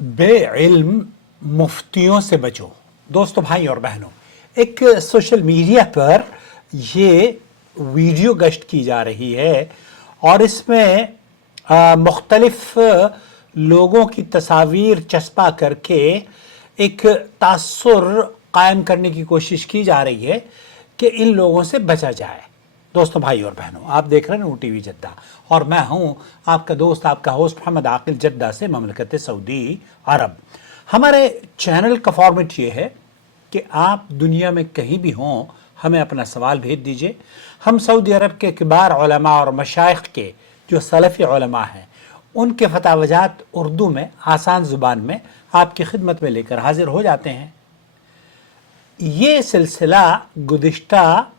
बेइल्म मुफ्तियों से बचो। दोस्तों, भाई और बहनों, एक सोशल मीडिया पर ये वीडियो गश्त की जा रही है और इसमें मुख्तलिफ लोगों की तस्वीर चस्पा करके एक तासुर कायम करने की कोशिश की जा रही है कि इन लोगों से बचा जाए। दोस्तों, भाई और बहनों, आप देख रहे हैं OTV जद्दा और मैं हूं आपका दोस्त, आपका होस्ट मोहम्मद आकिल, जद्दा से, ममलकत सऊदी अरब। हमारे चैनल का फॉर्मेट ये है कि आप दुनिया में कहीं भी हों, हमें अपना सवाल भेज दीजिए। हम सऊदी अरब के किबार उलमा और मशाइख के जो सलफ़ी उलमा हैं, उनके फतावजात उर्दू में आसान ज़ुबान में आपकी खिदमत में लेकर हाजिर हो जाते हैं। ये सिलसिला गुज़िश्ता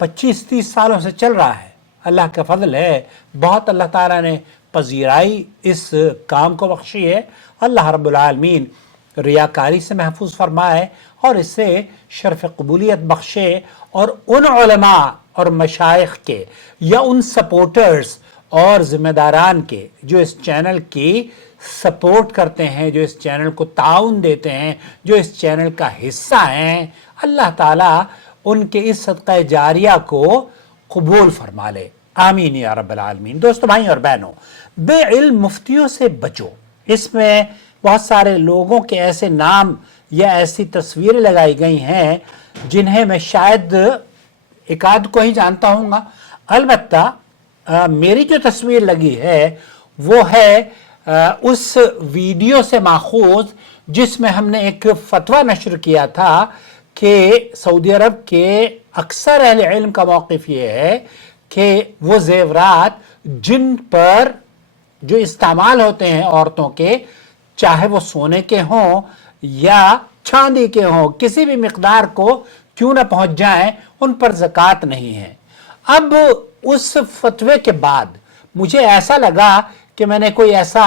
25-30 सालों से चल रहा है। अल्लाह का फजल है, बहुत अल्लाह ताला ने पजीराई इस काम को बख्शी है। अल्लाह रब्बुल आलमीन रियाकारी से महफूज फरमाए और इससे शर्फ कबूलियत बख्शे और उन उलमा और मशाइख के या उन सपोर्टर्स और ज़िम्मेदारान के जो इस चैनल की सपोर्ट करते हैं, जो इस चैनल को ताउन देते हैं, जो इस चैनल का हिस्सा हैं, अल्लाह ताला उनके इस सदका जारिया को कबूल फरमा ले। आमीन या रब्बल आलमीन। दोस्तों, भाई और बहनों, बेइल्म मुफ्तियों से बचो। इसमें बहुत सारे लोगों के ऐसे नाम या ऐसी तस्वीरें लगाई गई हैं जिन्हें मैं शायद एक आध को ही जानता हूँगा। अलबत्ता मेरी जो तस्वीर लगी है वो है उस वीडियो से माखूज जिसमें हमने एक फतवा नशर किया था कि सऊदी अरब के अक्सर अहले इल्म का मौक़िफ़ ये है कि वो ज़ेवरात जिन पर जो इस्तेमाल होते हैं औरतों के, चाहे वो सोने के हों या चांदी के हों, किसी भी मिक़दार को क्यों ना पहुँच जाएं, उन पर ज़कात नहीं है। अब उस फतवे के बाद मुझे ऐसा लगा कि मैंने कोई ऐसा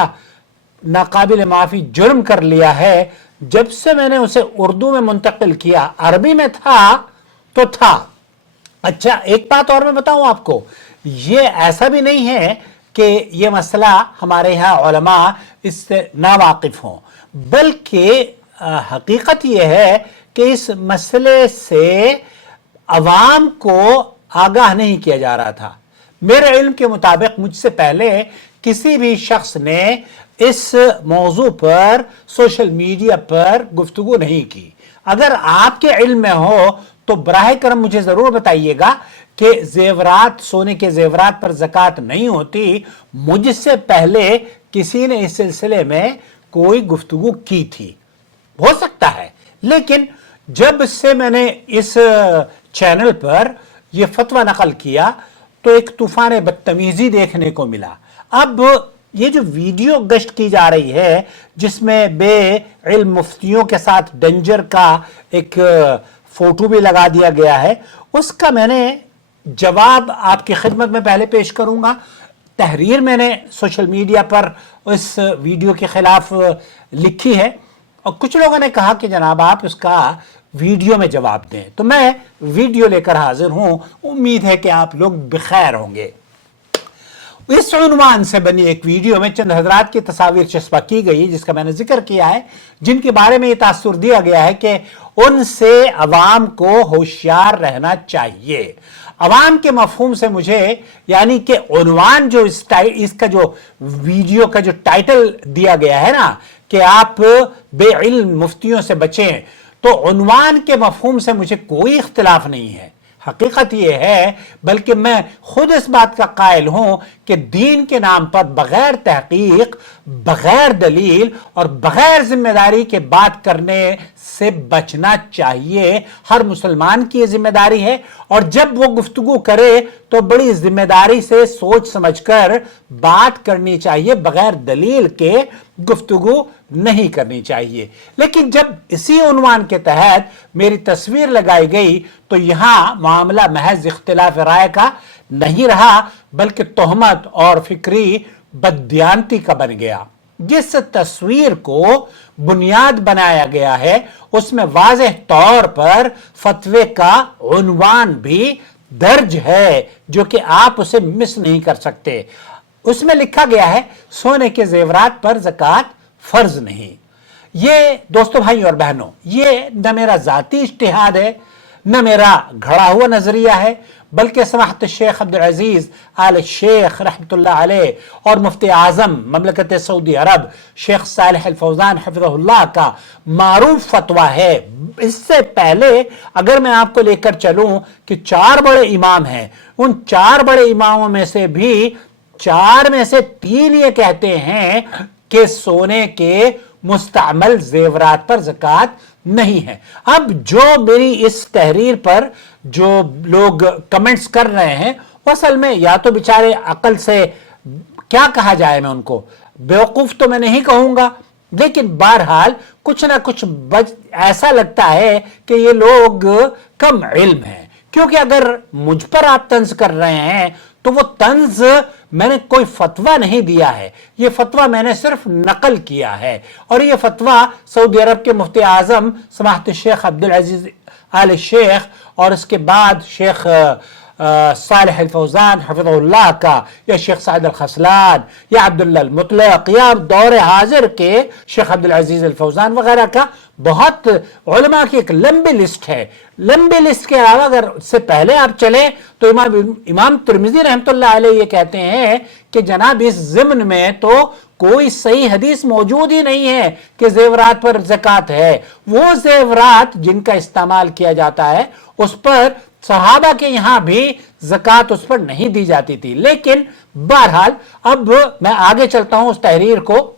नाकाबिल माफ़ी जुर्म कर लिया है। जब से मैंने उसे उर्दू में मुंतकिल किया, अरबी में था तो था। अच्छा, एक बात और मैं बताऊं आपको, ये ऐसा भी नहीं है कि ये मसला हमारे यहाँ उलमा इससे नावाकिफ हों, बल्कि हकीकत ये है कि इस मसले से अवाम को आगाह नहीं किया जा रहा था। मेरे इल्म के मुताबिक मुझसे पहले किसी भी शख्स ने इस मौजू पर सोशल मीडिया पर गुफ्तगू नहीं की। अगर आपके इल्म में हो तो बराह करम मुझे ज़रूर बताइएगा कि ज़ेवरात, सोने के ज़ेवरात पर ज़कात नहीं होती। मुझसे पहले किसी ने इस सिलसिले में कोई गुफ्तगू की थी, हो सकता है, लेकिन जब से मैंने इस चैनल पर यह फतवा नकल किया तो एक तूफान बदतमीजी देखने को मिला। अब ये जो वीडियो गश्त की जा रही है जिसमें बेइल्म मुफ्तियों के साथ डेंजर का एक फोटो भी लगा दिया गया है, उसका मैंने जवाब आपकी खिदमत में पहले पेश करूंगा। तहरीर मैंने सोशल मीडिया पर इस वीडियो के खिलाफ लिखी है और कुछ लोगों ने कहा कि जनाब आप उसका वीडियो में जवाब दें, तो मैं वीडियो लेकर हाजिर हूं। उम्मीद है कि आप लोग बखैर होंगे। इस उन्वान से बनी एक वीडियो में चंद हजरात की तस्वीर चस्पा की गई है जिसका मैंने जिक्र किया है, जिनके बारे में ये तासुर दिया गया है कि उनसे अवाम को होशियार रहना चाहिए। अवाम के मफहूम से मुझे, यानी कि उन्वान जो इसका जो वीडियो का जो टाइटल दिया गया है ना कि आप बेइल्म मुफ्तियों से बचें, तो उन्वान के मफहूम से मुझे कोई इख्तिलाफ नहीं है। हकीकत यह है, बल्कि मैं खुद इस बात का कायल हूं कि दीन के नाम पर बगैर तहकीक, बगैर दलील और बगैर जिम्मेदारी के बात करने से बचना चाहिए। हर मुसलमान की ये जिम्मेदारी है और जब वो गुफ्तगू करे तो बड़ी जिम्मेदारी से सोच समझकर बात करनी चाहिए, बगैर दलील के गुफ्तगू नहीं करनी चाहिए। लेकिन जब इसी उन्वान के तहत मेरी तस्वीर लगाई गई तो यहां मामला महज इख्तिलाफ राय का नहीं रहा, बल्कि तोहमत और फिक्री बददियानती का बन गया। जिस तस्वीर को बुनियाद बनाया गया है उसमें वाज़ेह तौर पर फतवे का उन्वान भी दर्ज है, जो कि आप उसे मिस नहीं कर सकते। उसमें लिखा गया है सोने के जेवरात पर ज़कात फर्ज नहीं। ये दोस्तों भाई और बहनों, ये न मेरा जाती इज्तिहाद है, न मेरा घड़ा हुआ नजरिया है, बल्कि समाहत शेख अब्दुल अजीज आल शेख रहमतुल्लाह अलैह और मुफ्ती आजम ममलकत सऊदी अरब शेख सालेह अल फौजान हफिज़हुल्लाह का मारूफ फतवा है। इससे पहले अगर मैं आपको लेकर चलूं कि 4 बड़े इमाम हैं, उन 4 बड़े इमामों में से भी 4 में से 3 ये कहते हैं कि सोने के मुस्तअमल जेवरात पर ज़कात नहीं है। अब जो मेरी इस तहरीर पर जो लोग कमेंट्स कर रहे हैं, वो असल में या तो बेचारे अकल से, क्या कहा जाए, मैं उनको बेवकूफ तो मैं नहीं कहूंगा, लेकिन बहरहाल कुछ ना कुछ ऐसा लगता है कि ये लोग कम इल्म हैं। क्योंकि अगर मुझ पर आप तंज कर रहे हैं तो वो तंज मैंने कोई फतवा नहीं दिया है, ये फतवा मैंने सिर्फ नकल किया है। और ये फतवा सऊदी अरब के मुफ्ती आजम समाहत शेख अब्दुल अजीज आल शेख और इसके बाद शेख सालेह अल फौजान हफिज़हुल्लाह का, या शेख साद अल खसलान, या अब्दुल्ला अल मुतलक, या दौर हाजिर के शेख अब्दुल अजीज अल फौजान वगैरह का बहुत उलमा की एक लंबी लिस्ट है। लंबी लिस्ट के अलावा अगर से पहले आप चले तो इमाम तिर्मिज़ी रहमतुल्लाह अलैह ये कहते हैं कि जनाब इस ज़िम्न में तो कोई सही हदीस मौजूद ही नहीं है कि जेवरात पर ज़कात है। वो जेवरात जिनका इस्तेमाल किया जाता है उस पर सहाबा के यहां भी ज़कात उस पर नहीं दी जाती थी। लेकिन बहरहाल अब मैं आगे चलता हूं उस तहरीर को।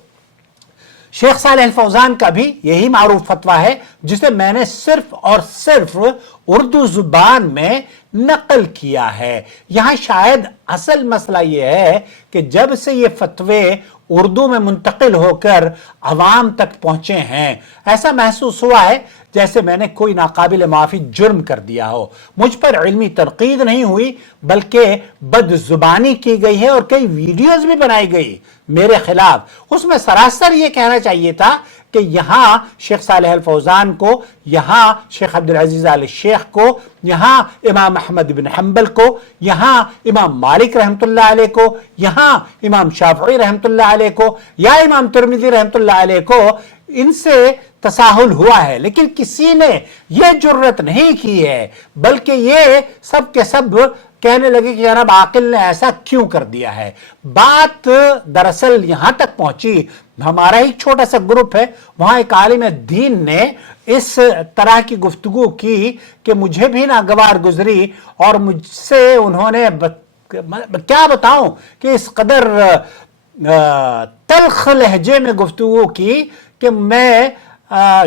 शेख सालेह अल फौजान का भी यही मारूफ फतवा है जिसे मैंने सिर्फ और सिर्फ उर्दू जुबान में नकल किया है। यहां शायद असल मसला यह है कि जब से ये फतवे उर्दू में मुंतकिल होकर अवाम तक पहुंचे हैं, ऐसा महसूस हुआ है जैसे मैंने कोई नाकाबिल माफी जुर्म कर दिया हो। मुझ पर इल्मी तनकीद नहीं हुई बल्कि बदजुबानी की गई है और कई वीडियोस भी बनाई गई मेरे खिलाफ। उसमें सरासर ये कहना चाहिए था कि यहां शेख सालेह अल फौजान को, यहां शेख अब्दुल अजीज आल शेख को, यहां इमाम अहमद बिन हंबल को, यहां इमाम मालिक रहमतुल्लाह अलैह को, यहां इमाम शाफई रहमतुल्लाह अलैह को, या इमाम तिर्मिज़ी रहमतुल्लाह अलैह को, इनसे तसाहुल हुआ है। लेकिन किसी ने यह जुर्रत नहीं की है, बल्कि ये सब के सब कहने लगे कि जनाब आकिल ने ऐसा क्यों कर दिया है। बात दरअसल यहां तक पहुंची, हमारा एक छोटा सा ग्रुप है, वहां एक आलिम दीन ने इस तरह की गुफ्तगू की कि मुझे भी नागवार गुजरी और मुझसे उन्होंने क्या बताऊं कि इस कदर तल्ख लहजे में गुफ्तगू की कि मैं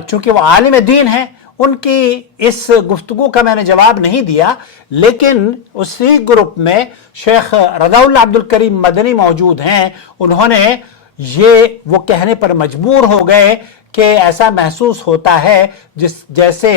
चूंकि वो आलिम दीन है, उनकी इस गुफ्तगू का मैंने जवाब नहीं दिया। लेकिन उसी ग्रुप में शेख रज़ाउल्लाह अब्दुल करीम मदनी मौजूद हैं। उन्होंने ये वो कहने पर मजबूर हो गए कि ऐसा महसूस होता है जैसे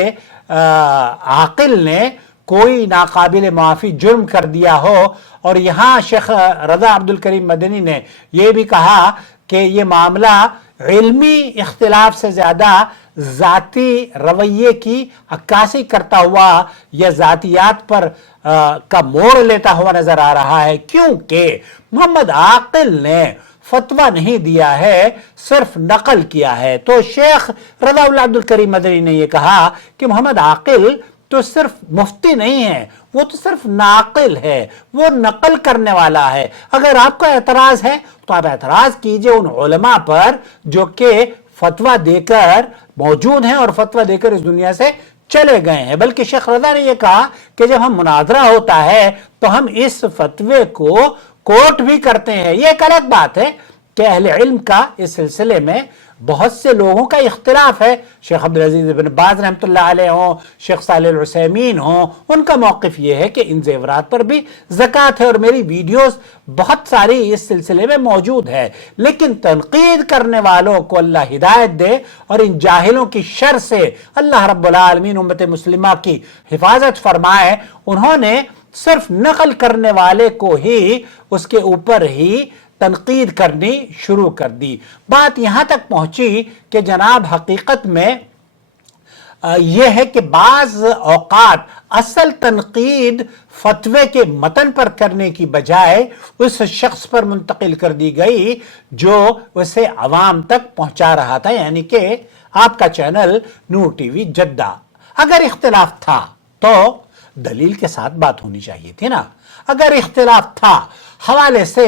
आकिल ने कोई नाकाबिल माफ़ी जुर्म कर दिया हो। और यहाँ शेख रज़ा अब्दुल करीम मदनी ने यह भी कहा कि ये मामला इल्मी इख्तिलाफ से ज़्यादा ज़ाती रवैये की अक्कासी करता हुआ या ज़ातियात पर का मोड़ लेता हुआ नजर आ रहा है, क्योंकि मोहम्मद आकिल ने फतवा नहीं दिया है, सिर्फ नकल किया है। तो शेख रज़ाउल्लाह अब्दुल करीम मदनी ने यह कहा कि मोहम्मद आकिल तो सिर्फ मुफ्ती नहीं है, वो तो सिर्फ नाकिल है, वो नकल करने वाला है। अगर आपको एतराज है तो आप एतराज कीजिए उन उलमा पर जो कि फतवा देकर मौजूद हैं और फतवा देकर इस दुनिया से चले गए हैं। बल्कि शेख रज़ा ने यह कहा कि जब हम मुनाजरा होता है तो हम इस फतवे को कोट भी करते हैं। यह एक अलग बात है कि अहले इल्म का इस सिलसिले में बहुत से लोगों का इख्तिलाफ है। शेख अब्दुल अजीज इब्न बाज रहमतुल्लाह अलैह हों, शेख सालेह अल उसैमीन हों, उनका मौक़िफ़ ये है कि इन ज़ेवरात पर भी ज़कात है और मेरी वीडियोस बहुत सारी इस सिलसिले में मौजूद है। लेकिन तनकीद करने वालों को अल्लाह हिदायत दे और इन जाहिलों की शर से अल्लाह रब्बुल आलमीन उम्मत मुस्लिमा की हिफाजत फरमाए। उन्होंने सिर्फ नकल करने वाले को ही उसके ऊपर ही तनकीद करनी शुरू कर दी। बात यहां तक पहुंची कि जनाब हकीकत में یہ ہے کہ بعض اوقات اصل تنقید فتوے کے متن پر کرنے کی بجائے اس شخص پر منتقل کر دی گئی جو اسے عوام تک پہنچا رہا تھا، یعنی کہ آپ کا چینل نور ٹی وی جدہ۔ اگر اختلاف تھا تو دلیل کے ساتھ بات ہونی چاہیے تھی نا، اگر اختلاف تھا حوالے سے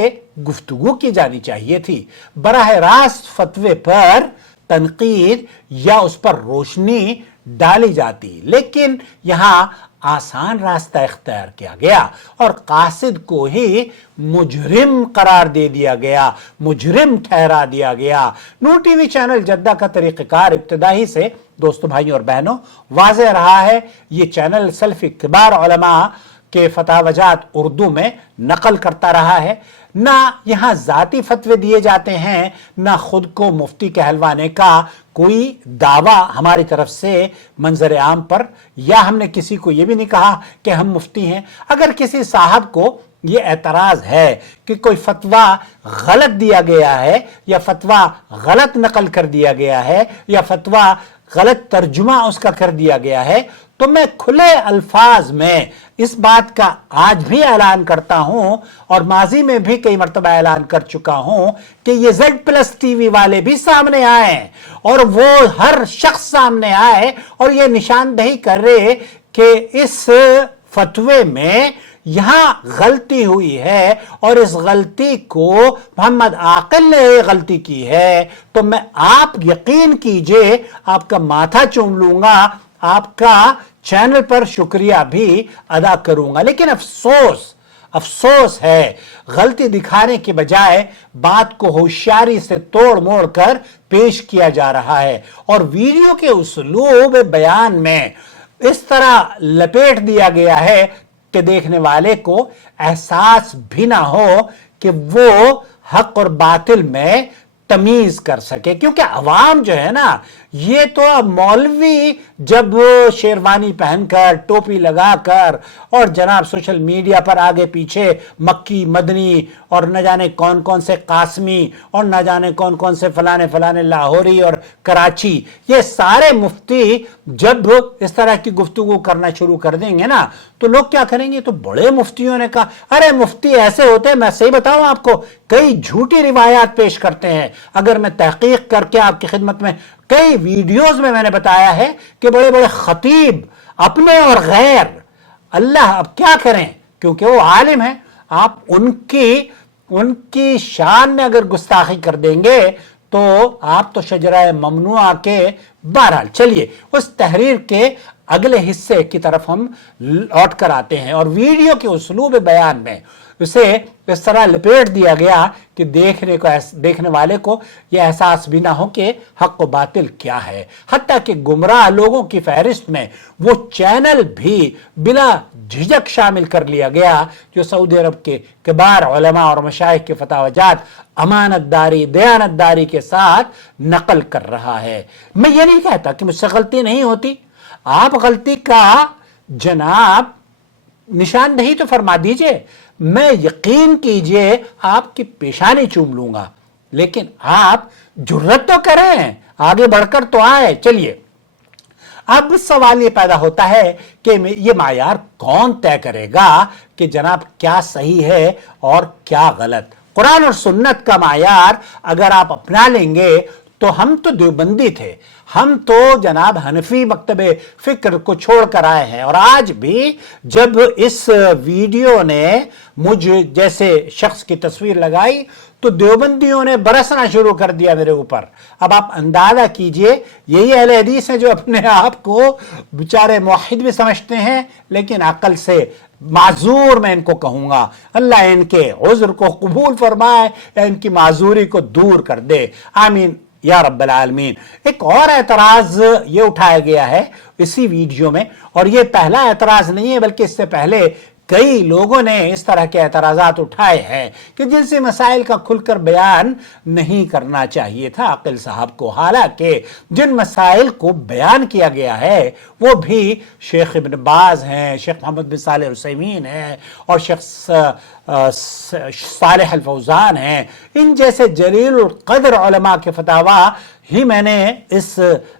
گفتگو کی جانی چاہیے تھی، براہ راست فتوے پر تنقید یا اس پر روشنی ڈالی جاتی، لیکن یہاں آسان راستہ اختیار کیا گیا اور قاصد کو ہی مجرم قرار دے دیا گیا، مجرم ٹھہرا دیا گیا۔ نور ٹی وی چینل جدہ کا طریقہ کار ابتدائی سے دوستو بھائیوں اور بہنوں واضح رہا ہے۔ یہ چینل سلفی کبار علماء کے فتاوی جات اردو میں نقل کرتا رہا ہے، نہ یہاں ذاتی فتوے دیے جاتے ہیں، نہ خود کو مفتی کہلوانے کا کوئی دعویٰ ہماری طرف سے منظر عام پر، یا ہم نے کسی کو یہ بھی نہیں کہا کہ ہم مفتی ہیں۔ اگر کسی صاحب کو یہ اعتراض ہے کہ کوئی فتویٰ غلط دیا گیا ہے یا فتویٰ غلط نقل کر دیا گیا ہے یا فتویٰ غلط ترجمہ اس کا کر دیا گیا ہے، تو میں کھلے الفاظ میں اس بات کا آج بھی اعلان کرتا ہوں اور ماضی میں بھی کئی مرتبہ اعلان کر چکا ہوں کہ یہ زیڈ پلس ٹی وی والے بھی سامنے آئے اور وہ ہر شخص سامنے آئے اور یہ نشاندہی کر رہے کہ اس فتوے میں یہاں غلطی ہوئی ہے اور اس غلطی کو محمد عاقل نے غلطی کی ہے، تو میں آپ یقین کیجئے آپ کا ماتھا چوم لوں گا، آپ کا چینل پر شکریہ بھی ادا کروں گا۔ لیکن افسوس ہے غلطی دکھانے کے بجائے بات کو ہوشیاری سے توڑ موڑ کر پیش کیا جا رہا ہے اور ویڈیو کے اسلوب بیان میں اس طرح لپیٹ دیا گیا ہے کہ دیکھنے والے کو احساس بھی نہ ہو کہ وہ حق اور باطل میں تمیز کر سکے، کیونکہ عوام جو ہے نا، یہ تو مولوی جب شیروانی پہن کر ٹوپی لگا کر اور جناب سوشل میڈیا پر آگے پیچھے مکی مدنی اور نہ جانے کون کون سے قاسمی اور نہ جانے کون کون سے فلانے لاہوری اور کراچی، یہ سارے مفتی جب اس طرح کی گفتگو کرنا شروع کر دیں گے نا تو لوگ کیا کریں گے؟ تو بڑے مفتیوں نے کہا ارے مفتی ایسے ہوتے ہیں، میں صحیح بتاؤں آپ کو، کئی جھوٹی روایات پیش کرتے ہیں۔ اگر میں تحقیق کر کے آپ کی خدمت میں کئی ویڈیوز میں نے بتایا ہے کہ بڑے بڑے خطیب اپنے اور غیر، اللہ اب کیا کریں کیونکہ وہ عالم ہیں، آپ ان کی شان میں اگر گستاخی کر دیں گے تو آپ تو شجرہ ممنوعہ کے۔ بہرحال چلیے اس تحریر کے اگلے حصے کی طرف ہم لوٹ کر آتے ہیں، اور ویڈیو کے اسلوب بیان میں اسے اس طرح لپیٹ دیا گیا کہ دیکھنے والے کو یہ احساس بھی نہ ہو کہ حق و باطل کیا ہے، حتیٰ کہ گمراہ لوگوں کی فہرست میں وہ چینل بھی بلا جھجک شامل کر لیا گیا جو سعودی عرب کے کبار علماء اور مشائخ کے فتاوی جات امانت داری دیانت داری کے ساتھ نقل کر رہا ہے۔ میں یہ نہیں کہتا کہ مجھ سے غلطی نہیں ہوتی، آپ غلطی کا جناب نشاندہی تو فرما دیجئے، میں یقین کیجئے آپ کی پیشانی چوم لوں گا، لیکن آپ جرت تو کریں، آگے بڑھ کر تو آئے۔ چلیے اب سوال یہ پیدا ہوتا ہے کہ یہ معیار کون طے کرے گا کہ جناب کیا صحیح ہے اور کیا غلط؟ قرآن اور سنت کا معیار اگر آپ اپنا لیں گے تو ہم تو دیوبندی تھے، ہم تو جناب حنفی مکتب فکر کو چھوڑ کر آئے ہیں، اور آج بھی جب اس ویڈیو نے مجھ جیسے شخص کی تصویر لگائی تو دیوبندیوں نے برسنا شروع کر دیا میرے اوپر۔ اب آپ اندازہ کیجئے یہی اہل حدیث ہیں جو اپنے آپ کو بیچارے موحد بھی سمجھتے ہیں لیکن عقل سے معذور میں ان کو کہوں گا، اللہ ان کے عذر کو قبول فرمائے یا ان کی معذوری کو دور کر دے، آمین یا رب العالمین۔ ایک اور اعتراض یہ اٹھایا گیا ہے اسی ویڈیو میں، اور یہ پہلا اعتراض نہیں ہے بلکہ اس سے پہلے कई लोगों ने इस तरह के एतराज़ात उठाए हैं कि जिनसे मसाइल का खुलकर बयान नहीं करना चाहिए था आकिल साहब को। हालांकि जिन मसाइल को बयान किया गया है वो भी शेख इब्न बाज हैं, शेख मोहम्मद बिन सालेह उसैमीन हैं और शेख सालेह अल फौज़ान हैं। इन जैसे जलीलुल क़द्र उलमा के फतावा ही मैंने इस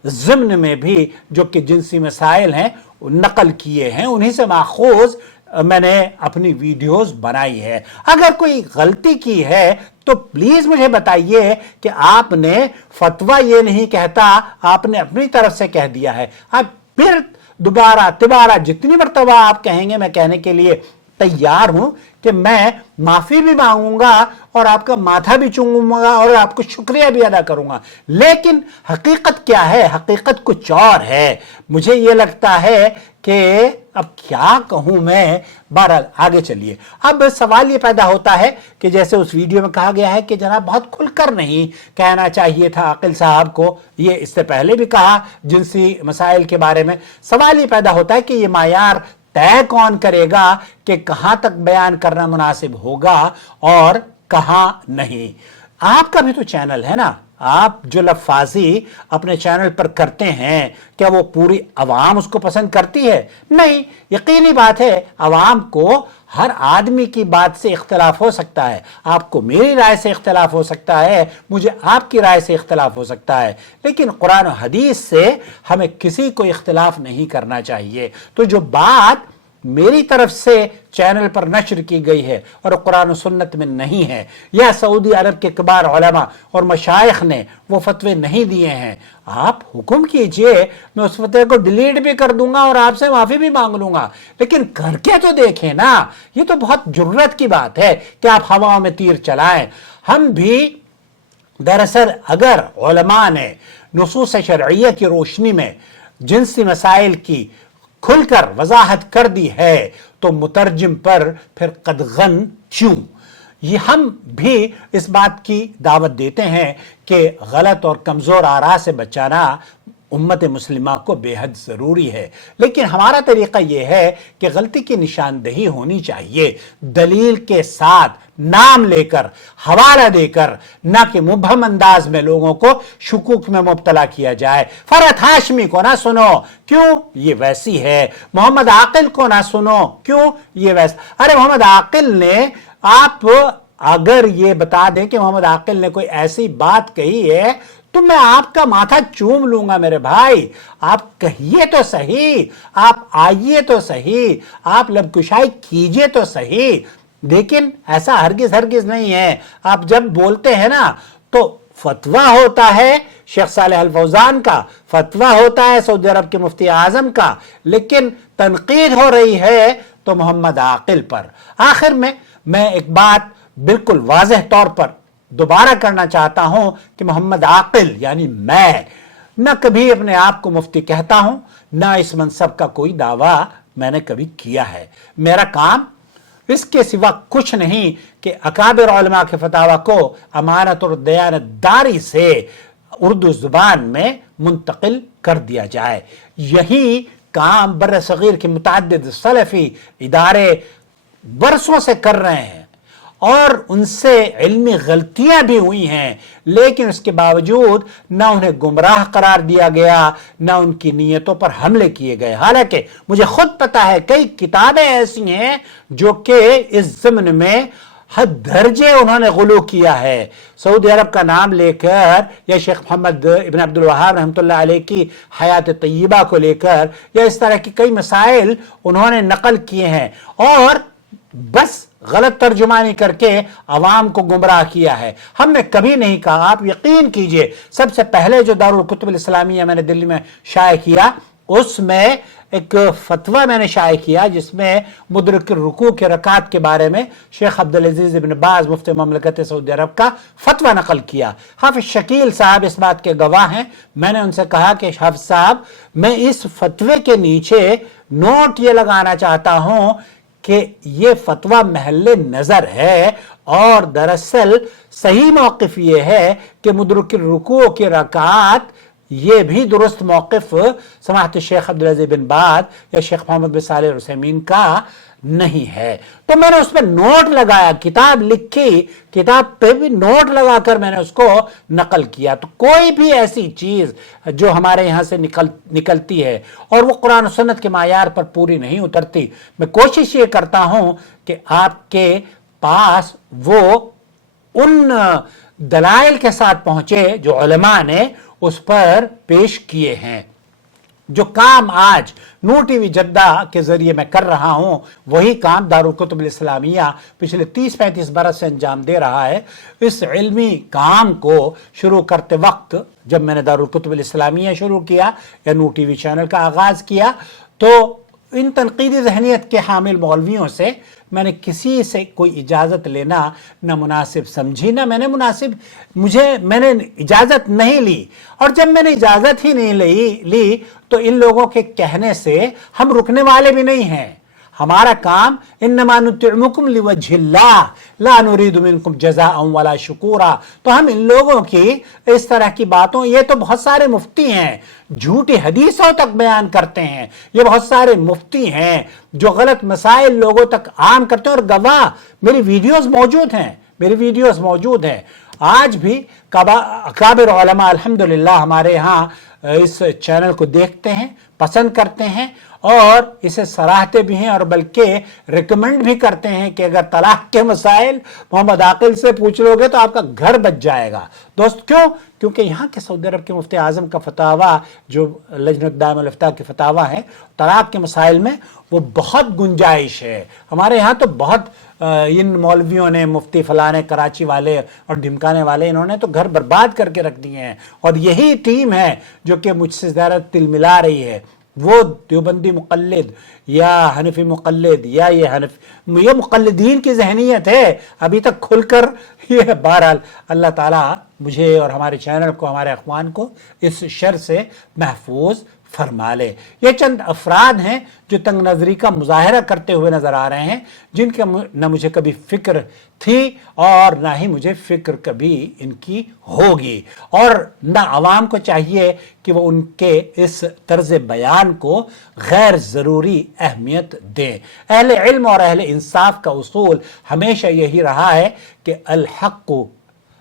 ज़िम्न में भी जो कि जिनसी मसाइल हैं नकल किए हैं, उन्हीं से माखूज मैंने अपनी वीडियोस बनाई है। अगर कोई गलती की है तो प्लीज मुझे बताइए कि आपने फतवा ये नहीं कहता, आपने अपनी तरफ से कह दिया है। आप फिर दोबारा तिबारा जितनी मर्तबा आप कहेंगे मैं कहने के लिए तैयार हूं कि मैं माफी भी मांगूंगा और आपका माथा भी चूमूंगा और आपको शुक्रिया भी अदा करूंगा। लेकिन हकीकत क्या है? हकीकत कुछ और है। मुझे यह लगता है कि अब क्या कहूं मैं। बहरहाल आगे चलिए। अब सवाल ये पैदा होता है कि जैसे उस वीडियो में कहा गया है कि जनाब बहुत खुलकर नहीं कहना चाहिए था आकिल साहब को, ये इससे पहले भी कहा जिनसी मसाइल के बारे में। सवाल ये पैदा होता है कि ये मायार तय कौन करेगा कि कहां तक बयान करना मुनासिब होगा और कहां नहीं। आपका भी तो चैनल है ना, आप जो लफ्ज़ी अपने चैनल पर करते हैं क्या वो पूरी अवाम उसको पसंद करती है? नहीं। यकीनी बात है अवाम को हर आदमी की बात से इख्तलाफ हो सकता है। आपको मेरी राय से इख्तलाफ हो सकता है, मुझे आपकी राय से इख्तलाफ हो सकता है, लेकिन कुरान और हदीस से हमें किसी को इख्तलाफ नहीं करना चाहिए। तो जो बात मेरी तरफ से चैनल पर नशर की गई है और कुरान और सुन्नत में नहीं है, या सऊदी अरब के किबार उलमा और मशाइख ने वो फतवे नहीं दिए हैं, आप हुक्म कीजिए, मैं उस फतवे को डिलीट भी कर दूंगा और आपसे माफी भी मांग लूंगा। लेकिन करके तो देखें ना। ये तो बहुत जुर्रत की बात है कि आप हवाओं में तीर चलाएं। हम भी दरअसल अगर उलमा ने नुसूस शरइया की रोशनी में जिनसी मसाइल की खुलकर वजाहत कर दी है तो मुतरजिम पर फिर कदगन क्यों? ये हम भी इस बात की दावत देते हैं कि गलत और कमजोर आरा से बचाना उम्मत मुस्लिमा को बेहद ज़रूरी है। लेकिन हमारा तरीक़ा यह है कि गलती की निशानदही होनी चाहिए, दलील के साथ, नाम लेकर, हवाला देकर, ना कि मुबहम अंदाज में लोगों को शुकूक में मुब्तला किया जाए। फरहत हाशमी को ना सुनो, क्यों? ये वैसी है। मोहम्मद आकिल को ना सुनो, क्यों? ये वैसा। अरे मोहम्मद आकिल ने, आप अगर ये बता दें कि मोहम्मद आकिल ने कोई ऐसी बात कही है तो मैं आपका माथा चूम लूंगा मेरे भाई। आप कहिए तो सही, आप आइए तो सही, आप लबकुशाई कीजिए तो सही। लेकिन ऐसा हरगिज हरगिज नहीं है। आप जब बोलते हैं ना तो फतवा होता है शेख सालेह अल फौज़ान का, फतवा होता है सऊदी अरब के मुफ्ती आजम का, लेकिन तनकीद हो रही है तो मोहम्मद आकिल पर। आखिर में मैं एक बात बिल्कुल वाज़ेह तौर पर दोबारा करना चाहता हूं कि मोहम्मद आकिल यानी मैं न कभी अपने आप को मुफ्ती कहता हूं, न इस मनसब का कोई दावा मैंने कभी किया है। मेरा काम इसके सिवा कुछ नहीं कि अकाबिर उलमा के फतावा को अमानत और दयानतदारी से उर्दू जुबान में मुंतकिल कर दिया जाए। यही काम बर्र-ए-सगीर के मुतअद्दिद सलफी इदारे बरसों से कर रहे हैं और उनसे इल्मी गलतियां भी हुई हैं, लेकिन उसके बावजूद न उन्हें गुमराह करार दिया गया, न उनकी नीयतों पर हमले किए गए। हालांकि मुझे खुद पता है कई किताबें ऐसी हैं जो कि इस ज़िम्न में हद दर्जे उन्होंने गुलू किया है। सऊदी अरब का नाम लेकर या शेख मोहम्मद इब्न अब्दुल वहाब रहमतुल्लाह अलैह की हयात तय्यबा को लेकर या इस तरह की कई मसाइल उन्होंने नकल किए हैं और बस गलत तर्जुमानी करके अवाम को गुमराह किया है। हमने कभी नहीं कहा, आप यकीन कीजिए, सबसे पहले जो दारुल कुतुब इस्लामिया मैंने दिल्ली में शाये किया उसमें एक फतवा मैंने शाये किया जिसमें मुद्रिक रुकू के रकात के बारे में शेख अब्दुल अजीज इब्न बाज मुफ्ती ममलकत सऊदी अरब का फतवा नकल किया। हाफिज शकील साहब इस बात के गवाह हैं। मैंने उनसे कहा कि हाफिज साहब, मैं इस फतवे के नीचे नोट ये लगाना चाहता हूं कि ये फतवा महल नजर है और दरअसल सही मौक़िफ़ ये है कि मुद्रिक रुकू की रकात ये भी दुरुस्त मौक़िफ़ समाहत शेख अब्दुल अज़ीज़ बिन बाज या शेख मोहम्मद बिन सालेह उल उसैमीन का नहीं है। तो मैंने उस पर नोट लगाया, किताब लिखी, किताब पे भी नोट लगाकर मैंने उसको नकल किया। तो कोई भी ऐसी चीज जो हमारे यहाँ से निकलती है और वो कुरान और सुन्नत के मायार पर पूरी नहीं उतरती, मैं कोशिश ये करता हूं कि आपके पास वो उन दलाइल के साथ पहुंचे जो उलमा ने उस पर पेश किए हैं। जो काम आज नूर टीवी जद्दा के जरिए मैं कर रहा हूं, वही काम दारुल कुतुब इस्लामिया पिछले 30-35 बरस से अंजाम दे रहा है। इस इल्मी काम को शुरू करते वक्त जब मैंने दारुल कुतुब इस्लामिया शुरू किया या नूर टीवी चैनल का आगाज किया, तो इन तनकीदी जहनीत के हामिल मौलवियों से मैंने किसी से कोई इजाज़त लेना न मुनासिब समझी, ना मैंने इजाज़त नहीं ली। और जब मैंने इजाज़त ही नहीं ली तो इन लोगों के कहने से हम रुकने वाले भी नहीं हैं। हमारा काम इन्नमा नुतिमुकुम लिवज्हिल्लाह ला नुरीदु मिनकुम जज़ाअन वला शुकूरा। तो हम इन लोगों की इस तरह की बातों, ये तो बहुत सारे मुफ्ती हैं झूठी हदीसों तक बयान करते हैं, ये बहुत सारे मुफ्ती हैं जो गलत मसाइल लोगों तक आम करते हैं, और गवाह मेरी वीडियोस मौजूद हैं। आज भी अकाबिर उलमा अल्हम्दुलिल्लाह हमारे यहाँ इस चैनल को देखते हैं, पसंद करते हैं और इसे सराहते भी हैं, और बल्कि रिकमेंड भी करते हैं कि अगर तलाक के मसाइल मोहम्मद आकिल से पूछ लोगे तो आपका घर बच जाएगा। दोस्त क्यों? क्योंकि यहाँ के सऊदी अरब के मुफ्ती आज़म का फतावा, जो लजनत दाइमा इफ्ता के फतावा है, तलाक के मसाइल में वो बहुत गुंजाइश है। हमारे यहाँ तो बहुत इन मौलवियों ने, मुफ्ती फलाने, कराची वाले और ढिमकाने वाले, इन्होंने तो घर बर्बाद करके रख दिए हैं। और यही टीम है जो कि मुझसे ज़्यादा तिल मिला रही है। वो देवबंदी मुक़ल्लिद या हनफी मुक़ल्लिद या ये मुक़ल्लिदीन की जहनीत है, अभी तक खुलकर ये। बहरहाल अल्लाह ताला मुझे और हमारे चैनल को, हमारे अख़वान को इस शर से महफूज फरमा ले। ये चंद अफराद हैं जो तंग नजरी का मुजाहरा करते हुए नजर आ रहे हैं, जिनके न मुझे कभी फिक्र थी और ना ही मुझे फिक्र कभी इनकी होगी, और ना आवाम को चाहिए कि वो उनके इस तर्ज बयान को गैर ज़रूरी अहमियत दें। अहले इल्म और अहले इंसाफ का उसूल हमेशा यही रहा है कि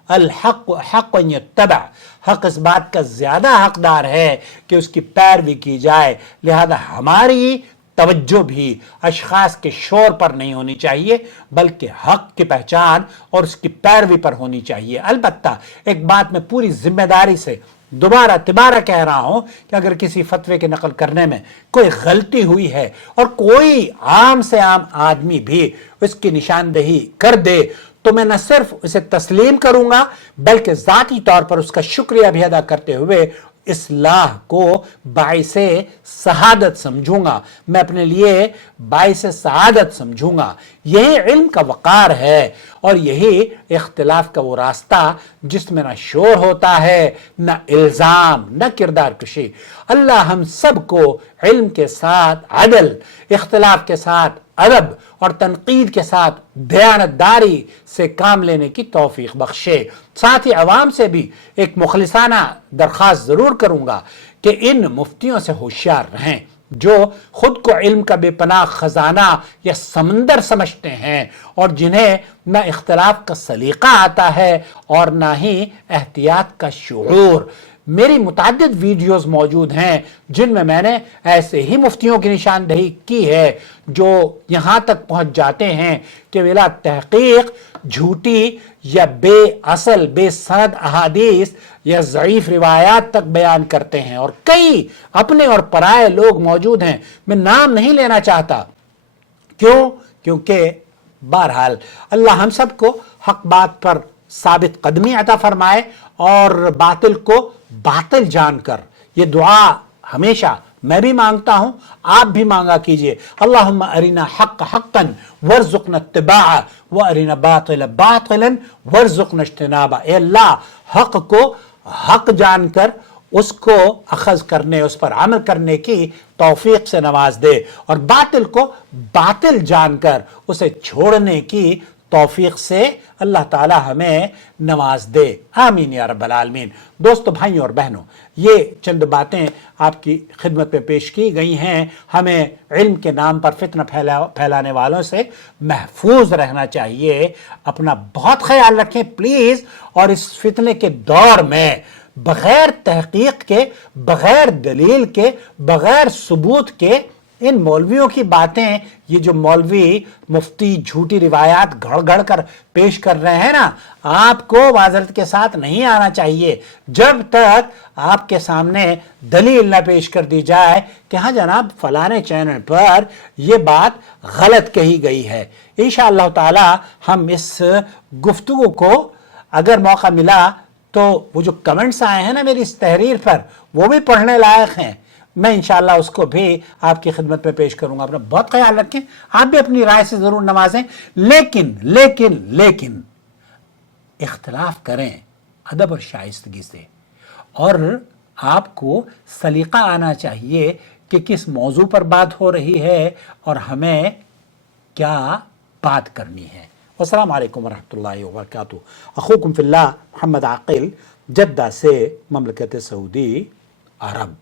हक़ यत्तबा, हक़ इस बात का ज्यादा हकदार है कि उसकी पैरवी की जाए। लिहाजा हमारी तवज्जो भी अशखास के शोर पर नहीं होनी चाहिए, बल्कि हक़ की पहचान और उसकी पैरवी पर होनी चाहिए। अलबत्ता एक बात मैं पूरी जिम्मेदारी से तिबारा कह रहा हूं कि अगर किसी फतवे के नकल करने में कोई गलती हुई है और कोई आम से आम आदमी भी उसकी निशानदेही कर दे, तो मैं न सिर्फ उसे तस्लीम करूंगा बल्कि ज़ाती तौर पर उसका शुक्रिया भी अदा करते हुए इस्लाह को बाइसे सहादत समझूंगा। मैं अपने लिए बाइसे सहादत समझूंगा। यही इल्म का वक़ार है और यही इख्तिलाफ का वो रास्ता जिसमें ना शोर होता है, ना इल्ज़ाम, ना किरदार कुशी। अल्लाह हम सब को इल्म के साथ अदल, इख्तिलाफ के साथ अदब और तनकीद के साथ दयानतदारी से काम लेने की तौफीक बख्शे। साथ ही अवाम से भी एक मुखलिसाना दरख्वास्त जरूर करूंगा कि इन मुफ्तियों से होशियार रहें जो खुद को इल्म का बेपनाह खजाना या समंदर समझते हैं और जिन्हें न इख्तिलाफ का सलीका आता है और ना ही एहतियात का शऊर। मेरी मुताद्दिद वीडियोस मौजूद हैं जिनमें मैंने ऐसे ही मुफ्तियों की निशानदेही की है जो यहां तक पहुंच जाते हैं कि बिला तहकीक झूठी या बेअसल बेसनद अहादीस या ज़ईफ रिवायात तक बयान करते हैं, और कई अपने और पराये लोग मौजूद हैं। मैं नाम नहीं लेना चाहता। क्यों? क्योंकि बहरहाल अल्लाह हम सबको हक बात पर साबित कदमी अता फरमाए और बातिल को बातिल जानकर, ये दुआ हमेशा मैं भी मांगता हूं, आप भी मांगा कीजिए। अल्लाहुम्मा अरिना हक़ हक़्क़न वर्ज़ुक़ना इत्तिबाअ व अरिना बातिल बातिलन वर्ज़ुक़ना इज्तिनाबा। ए अल्लाह, हक़ को हक़ जानकर उसको अखज़ करने, उस पर अमल करने की तौफीक से नवाज दे, और बातिल को बातिल जानकर उसे छोड़ने की तौफीक से अल्लाह ताला हमें नवाज दे, आमीन या रब्बल आलमीन। दोस्तों, भाइयों और बहनों, ये चंद बातें आपकी खिदमत में पेश की गई हैं। हमें इल्म के नाम पर फितना फैलाने वालों से महफूज रहना चाहिए। अपना बहुत ख्याल रखें प्लीज़। और इस फितने के दौर में बग़ैर तहकीक के, बग़ैर दलील के, बग़ैर सबूत के इन मौलवियों की बातें, ये जो मौलवी मुफ्ती झूठी रिवायात घड़ घड़ कर पेश कर रहे हैं ना, आपको माजरत के साथ नहीं आना चाहिए जब तक आपके सामने दलील ना पेश कर दी जाए कि हाँ जनाब फलाने चैनल पर यह बात गलत कही गई है। इंशाअल्लाह ताला हम इस गुफ्तगू को अगर मौका मिला तो वो जो कमेंट्स आए हैं ना मेरी इस तहरीर पर, वो भी पढ़ने लायक हैं। मैं इंशाअल्लाह उसको भी आपकी खिदमत में पेश करूंगा। अपना बहुत ख्याल रखें, आप भी अपनी राय से जरूर नवाजें, लेकिन लेकिन लेकिन इख्तलाफ करें अदब और शाइस्तगी से। और आपको सलीका आना चाहिए कि किस मौजू पर बात हो रही है और हमें क्या बात करनी है। अस्सलाम वालेकुम वरहमतुल्लाहि वबरकातुहू। अखूकुम फिल्लाह मोहम्मद आकिल, जद्दा से, ममलकत सऊदी अरब।